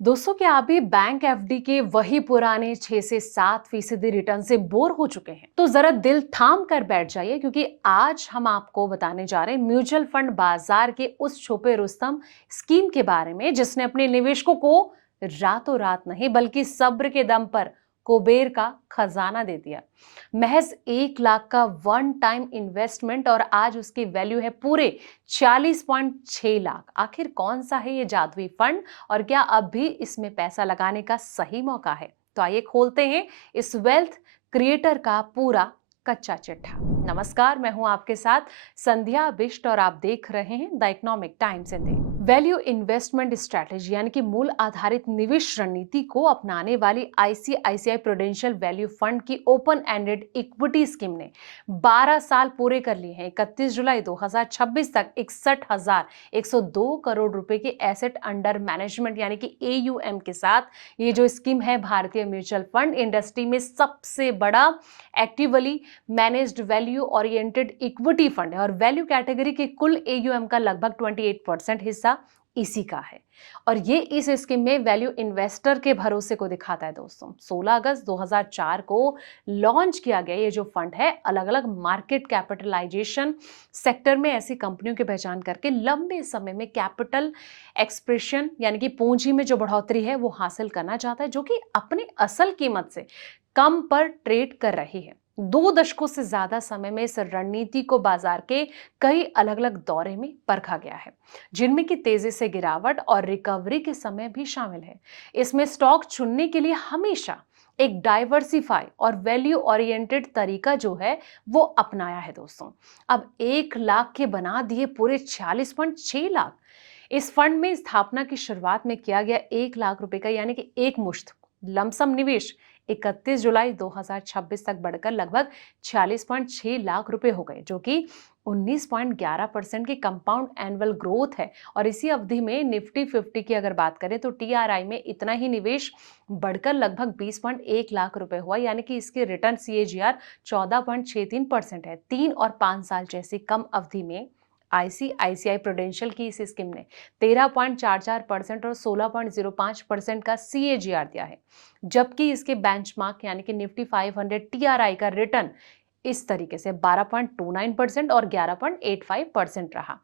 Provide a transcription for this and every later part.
दोस्तों, क्या आप भी बैंक एफडी के वही पुराने 6 से 7% रिटर्न से बोर हो चुके हैं? तो जरा दिल थाम कर बैठ जाइए, क्योंकि आज हम आपको बताने जा रहे हैं म्यूचुअल फंड बाजार के उस छुपे रुस्तम स्कीम के बारे में, जिसने अपने निवेशकों को रातों रात नहीं बल्कि सब्र के दम पर कुबेर का खजाना दे दिया। महज 1 लाख का वन टाइम इन्वेस्टमेंट और आज उसकी वैल्यू है पूरे 40.6 लाख। आखिर कौन सा है ये जादुई फंड और क्या अब भी इसमें पैसा लगाने का सही मौका है? तो आइए खोलते हैं इस वेल्थ क्रिएटर का पूरा कच्चा चिट्ठा। नमस्कार, मैं हूं आपके साथ संध्या बिष्ट और आप देख रहे हैं the economic times India. Value investment strategy यानी कि मूल आधारित निवेश रणनीति को अपनाने वाली आईसीआईसीआई प्रूडेंशियल वैल्यू फंड की ओपन एंडेड इक्विटी स्कीम ने 12 साल पूरे कर लिए हैं। 31 जुलाई 2026 तक 61,102 करोड़ रुपए के एसेट अंडर मैनेजमेंट यानी कि एयूएम के साथ ये जो स्कीम है, भारतीय म्यूचुअल फंड इंडस्ट्री में सबसे बड़ा actively managed value oriented equity fund है और वैल्यू कैटेगरी के कुल एयूएम का लगभग 28% हिस्सा इसी का है। और ये इस स्कीम में वैल्यू इन्वेस्टर के भरोसे को दिखाता है। दोस्तों, 16 अगस्त 2004 को लॉन्च किया गया ये जो फंड है, अलग अलग मार्केट कैपिटलाइजेशन सेक्टर में ऐसी कंपनियों की पहचान करके लंबे समय में कैपिटल एक्सप्रेशन यानी कि पूंजी में जो बढ़ोतरी है वो हासिल करना चाहता है, जो कि अपनी असल कीमत से कम पर ट्रेड कर रही है। 2 दशकों से ज्यादा समय में इस रणनीति को बाजार के कई अलग अलग दौरे में परखा गया है, जिनमें कि तेजी से गिरावट और रिकवरी के समय भी शामिल है। इसमें स्टॉक चुनने के लिए हमेशा एक डाइवर्सिफाई और वैल्यू ओरिएंटेड तरीका जो है वो अपनाया है। दोस्तों, अब 1 लाख के बना दिए पूरे 46.6 लाख। इस फंड में स्थापना की शुरुआत में किया गया 1 लाख रुपए का यानी कि एक मुश्त लमसम निवेश 31 जुलाई 2026 तक बढ़कर लगभग 46.6 लाख रुपए हो गए, जो कि 19.11% की कंपाउंड एनुअल ग्रोथ है। और इसी अवधि में निफ्टी 50 की अगर बात करें तो टीआरआई में इतना ही निवेश बढ़कर लगभग 20.1 लाख रुपए हुआ, यानी कि इसके रिटर्न सीएजीआर 14.63% है। 3 और 5 साल जैसी कम अवधि में आईसीआईसीआई प्रूडेंशियल की इस स्कीम ने 13.44% और 16.05% का सीएजीआर दिया है, जबकि इसके बेंचमार्क यानी कि निफ्टी 500 टीआरआई का रिटर्न इस तरीके से 12.29% और 11.85% रहा।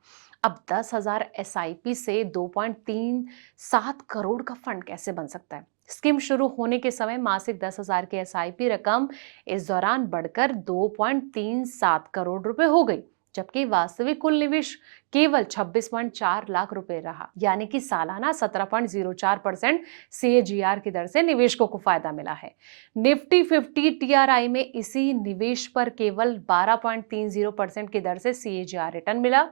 अब 10,000 एसआईपी से 2.37 करोड़ का फंड कैसे बन सकता है? स्कीम शुरू होने के समय मासिक 10,000 की एसआईपी रकम इस दौरान बढ़कर 2.37 करोड़ रुपए हो गई, जबकि वास्तविक कुल निवेश केवल 26.4 लाख रुपए रहा, यानी कि सालाना 17.04% सीएजीआर की दर से निवेशकों को फायदा मिला है। निफ्टी 50 टीआरआई में इसी निवेश पर केवल 12.30% की दर से सीएजीआर रिटर्न मिला।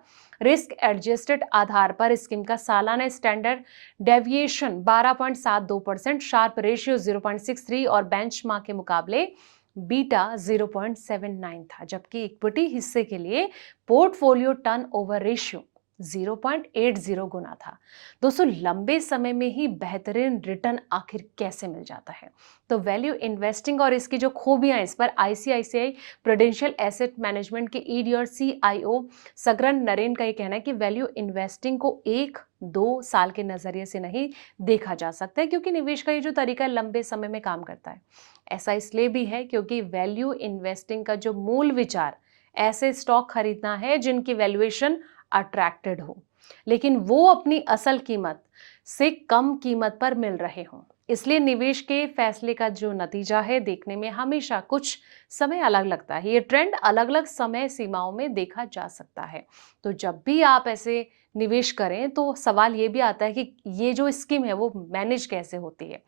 रिस्क एडजस्टेड आधार पर स्कीम का सालाना स्टैंडर्ड डेविएशन 12.72%, शार्प रेशियो 0.63 और बेंचमार्क के मुकाबले बीटा 0.79 था, जबकि इक्विटी हिस्से के लिए पोर्टफोलियो टर्न ओवर रेशियो 0.80 गुना था। दोस्तों, लंबे समय में ही बेहतरीन रिटर्न आखिर कैसे मिल जाता है? तो वैल्यू इन्वेस्टिंग और इसकी जो खूबियां, इस पर आईसीआईसीआई प्रूडेंशियल एसेट मैनेजमेंट के ईडी और सीआईओ सगरन नरेन का ये कहना है कि वैल्यू इन्वेस्टिंग को 1-2 साल के नजरिए से नहीं देखा जा सकता है, क्योंकि निवेश का ये जो तरीका है लंबे समय में काम करता है। ऐसा इसलिए भी है क्योंकि वैल्यू इन्वेस्टिंग का जो मूल विचार ऐसे स्टॉक खरीदना है जिनकी वैल्यूएशन अट्रैक्टेड हो, लेकिन वो अपनी असल कीमत से कम कीमत पर मिल रहे हों। इसलिए निवेश के फैसले का जो नतीजा है देखने में हमेशा कुछ समय अलग लगता है। ये ट्रेंड अलग अलग समय सीमाओं में देखा जा सकता है। तो जब भी आप ऐसे निवेश करें तो सवाल ये भी आता है कि ये जो स्कीम है वो मैनेज कैसे होती है।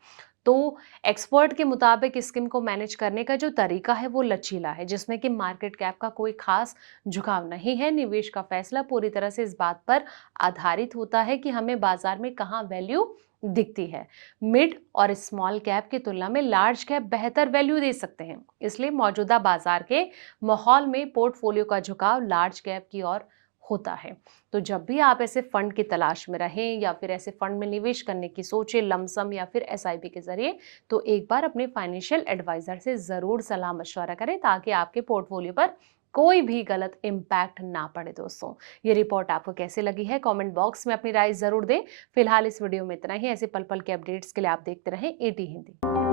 तो एक्सपर्ट के मुताबिक स्कीम को मैनेज करने का जो तरीका है वो लचीला है, जिसमें कि मार्केट कैप का कोई खास झुकाव नहीं है। निवेश का फैसला पूरी तरह से इस बात पर आधारित होता है कि हमें बाजार में कहाँ वैल्यू दिखती है। मिड और स्मॉल कैप की तुलना में लार्ज कैप बेहतर वैल्यू दे सकते हैं, इसलिए मौजूदा बाजार के माहौल में पोर्टफोलियो का झुकाव लार्ज कैप की ओर होता है। तो जब भी आप ऐसे फंड की तलाश में रहें या फिर ऐसे फंड में निवेश करने की सोचें, लमसम या फिर एसआईपी के जरिए, तो एक बार अपने फाइनेंशियल एडवाइजर से जरूर सलाह मशवरा करें, ताकि आपके पोर्टफोलियो पर कोई भी गलत इम्पैक्ट ना पड़े दोस्तों। ये रिपोर्ट आपको कैसे लगी है, कमेंट बॉक्स में अपनी राय जरूर दें। फिलहाल इस वीडियो में इतना ही। ऐसे पल पल के अपडेट्स के लिए आप देखते रहें एटी हिंदी।